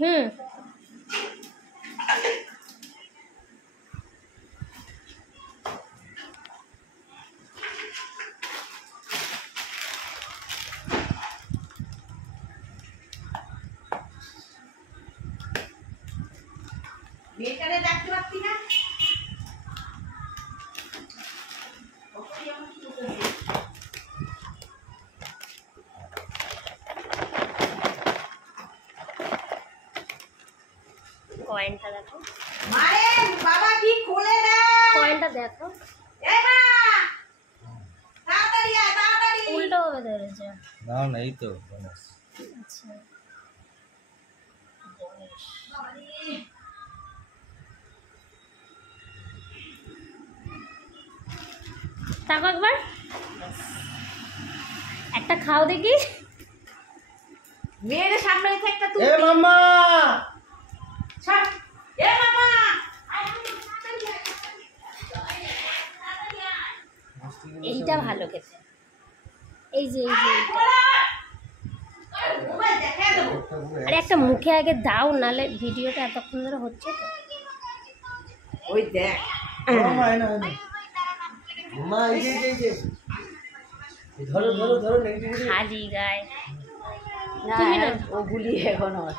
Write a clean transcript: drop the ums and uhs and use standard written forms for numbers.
হুম মেয়েটারে দেখতে পাচ্ছি না। কয়েনটা দেখো, মায়ের বাবা কি খুলে রে, কয়েনটা দেখো, এ মা তাড়াতাড়ি আয়, তাড়াতাড়ি। উল্টো ভাবে ধরেছে। না না এই তো আচ্ছা তাকো একবার, একটা খাও দেখি। মেয়ের সামনে রেখে একটা তুই। এ মাম্মা ছাড়। এ মামা এইটা ভালো খেতে, এই যে এইটা মোবাইল দেখে দেবো। আরে একটা মুখে আগে দাও, নালে ভিডিওটা এতক্ষণ ধরে হচ্ছে তো। ওই দেখ মাম্মা এনা এনা মাম্মা এই যে ধরো ধরো ধরো নেগেটিভ খালি গায়ে না তুমি না ওগুলি এখন হয়।